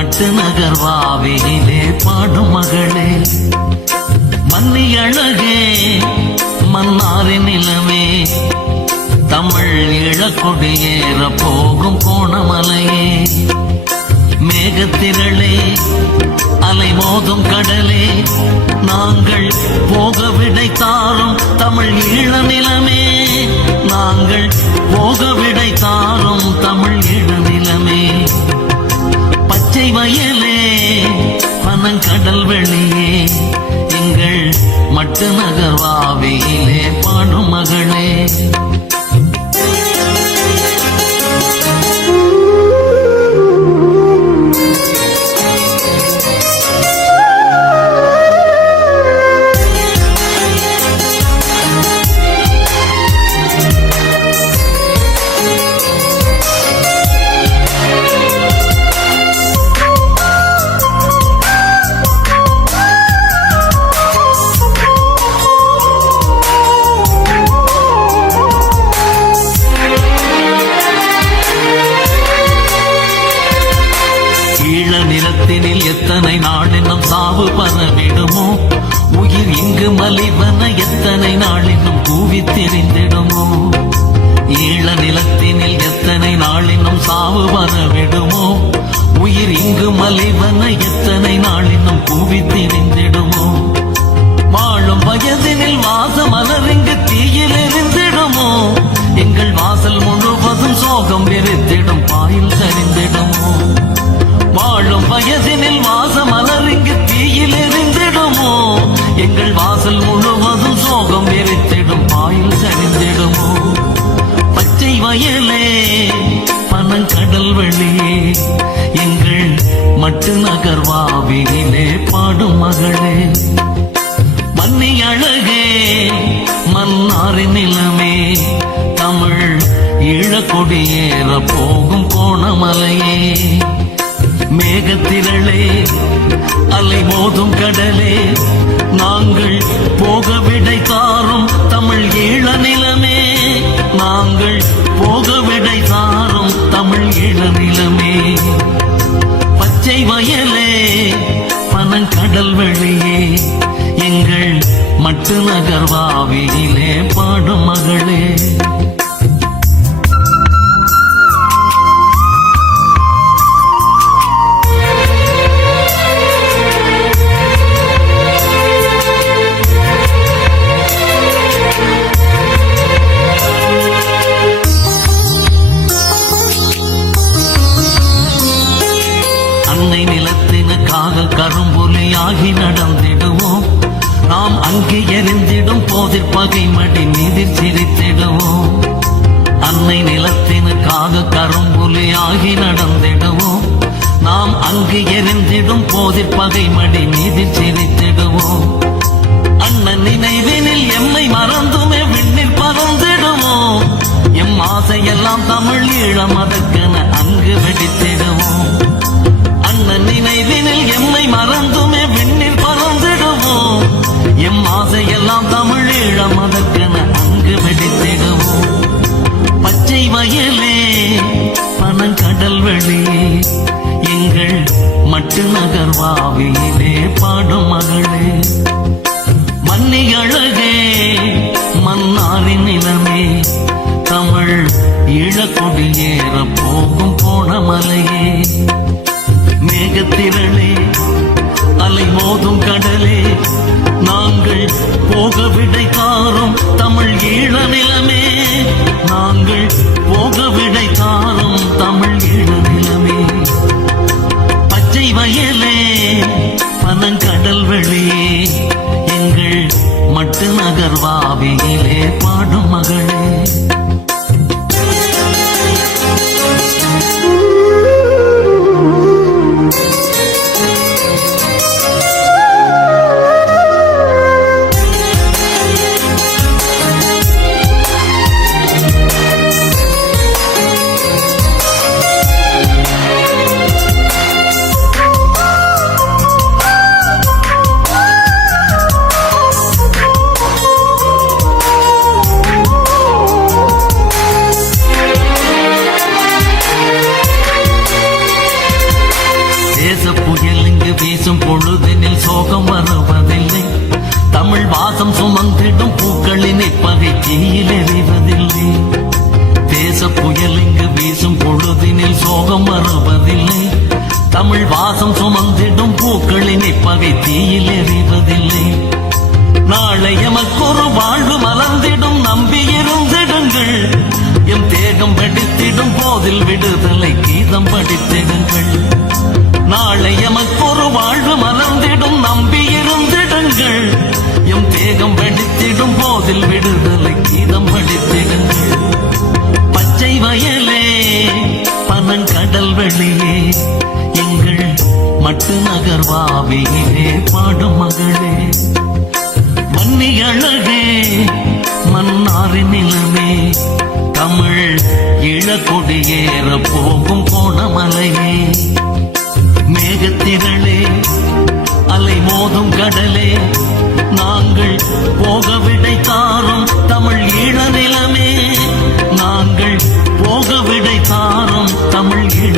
மட்டு நகர்வாவிலே பாடும் மகளே, மன்னி அழகே மன்னாரின் நிலமே, தமிழ் இழக்கொடியேற போகும் கோணமலையே, மேகத்திரளே அலை மோதும் கடலே, நாங்கள் போக விடை தாரும் தமிழ் ஈழ நிலமே, நாங்கள் போக விடை தாரும் தமிழ் ஈழ நிலமே, பச்சை வயலே பனங்கடல் வெளியே, எங்கள் மட்டு நகர்வாவிலே பாடும் மகளே. நிலத்தினில் எத்தனை நாள் இன்னும் சாவு பரவிடுமோ, உயிர் இங்கு மலிவன எத்தனை நாள் இன்னும் கூவி தெரிந்திடுமோ, ஈழ நிலத்தினில் எத்தனை நாள் இன்னும் சாவு பரவிடுமோ, உயிர் இங்கு மலிவன எத்தனை நாள் இன்னும் கூவி தெரிந்திடுமோ, வாழும் வயதினில் வாச மலரிங்கு தீயில் எரிந்திடுமோ, எங்கள் வாசல் முழுவதும் சோகம் வெறித்திடும் பாயில் சரிந்திடுமோ, வாழும் வயதினில் வாச மலரிங்கு தீயில் எரிந்திடுமோ, எங்கள் வாசல் முழுவதும் சோகம் வெறித்திடும் பாயில் சரிந்திடுமோ, பச்சை வயலே பனங்கடல் வெளியே, எங்கள் மட்டு நகர்வாவிலே பாடும் மகளே, மன்னி அழகே மன்னாரின் நிலமே, தமிழ் ஈழக்கொடியேற போகும் கோணமலையே, மேகத்திரளே அலை மோதும் கடலே, நாங்கள் போக விடை தாரும் தமிழ் ஈழ நிலமே, நாங்கள் போக விடை தாரும் தமிழ் ஈழ நிலமே, பச்சை வயலே பனங்கடல் வெளியே, எங்கள் மட்டு நகர்வாவிலே பாடும் மகளே. அன்னை நிலத்தினுக்காக கரும்புலியாகி நடந்திடுவோம், நாம் அங்கே எரிந்திடும் போதில் பகை மடி நீதிர் சிரித்திடுவோம், அன்னை நிலத்தினுக்காக கரும்புலியாகி நடந்திடுவோம், நாம் அங்கு எரிந்திடும் போதில் பகை மடி நீதிர் சிரித்திடுவோம், அண்ணன் நினைவினில் எம்மை மறந்துமே விண்ணில் பறந்திடுவோம், எம் ஆசையெல்லாம் தமிழ் ஈழ மதக்கென அங்கு வெடித்திடுவோம், அண்ணன் நினைவினில் எம்மை மறந்துமே விண்ணில் பறந்திடுவோம், எம் ஆசையெல்லாம் தமிழ் ஈழ மதக்கென அங்கு வெடித்திடுவோம், பச்சை வயலே பனங்கடல் வெளியே, எங்கள் மட்டு நகர்வாவிலே பாடும் மகளே, மன்னி அழகே மன்னாரின் நிலமே, தமிழ் ஈழக்கொடியேற போகும் கோணமலையே, மேகத்திரளே அலை மோதும் கடலே, நாங்கள் போக விடை தாரும் தமிழ் ஈழ நிலமே, நாங்கள் போக விடை தாரும் தமிழ் ஈழ நிலமே, பச்சை வயலே பனங்கடல் வெளியே, எங்கள் மட்டு நகர்வாவிலே பாடும் மகளே. பொழுதினில் சோகம் வருவதில்லை. தமிழ் வாசம் சுமந்திடும் பூக்களின் இப்பகை தீயில் எறிவதில்லை. தேச புயல் இங்கு வீசும் பொழுதினில் சோகம் வருவதில்லை. தமிழ் வாசம் சுமந்திடும் பூக்களின் இப்பகை தீயில் எறிவதில்லை. நாளை எமக்கொரு வாழ்வு மலர்ந்திடும் நம்பியிருந்திடுங்கள். எம் தேகம் படித்திடும் போதில் விடுதலை கீதம் படித்திடுங்கள். நாளை எமக்கொரு வாழ்வு மலர்ந்திடும் நம்பியிருந்திடுங்கள். எம் தேகம் படித்திடும் போதில் விடுதலை கீதம் படித்திடுங்கள். பச்சை வயலே பனங்கடல் வெளியே எங்கள் மட்டு நகர்வாவியிலே பாடும் மகளே. மன்னி அழகே மன்னாரின் நிலமே தமிழ் இளக்கொடியேற போகும் கோணமலையே. மேகத்திரளே அலை மோதும் கடலே நாங்கள் போக விடை தாரும் தமிழ் ஈழ நிலமே. நாங்கள் போக விடை தாரும் தமிழ் ஈழ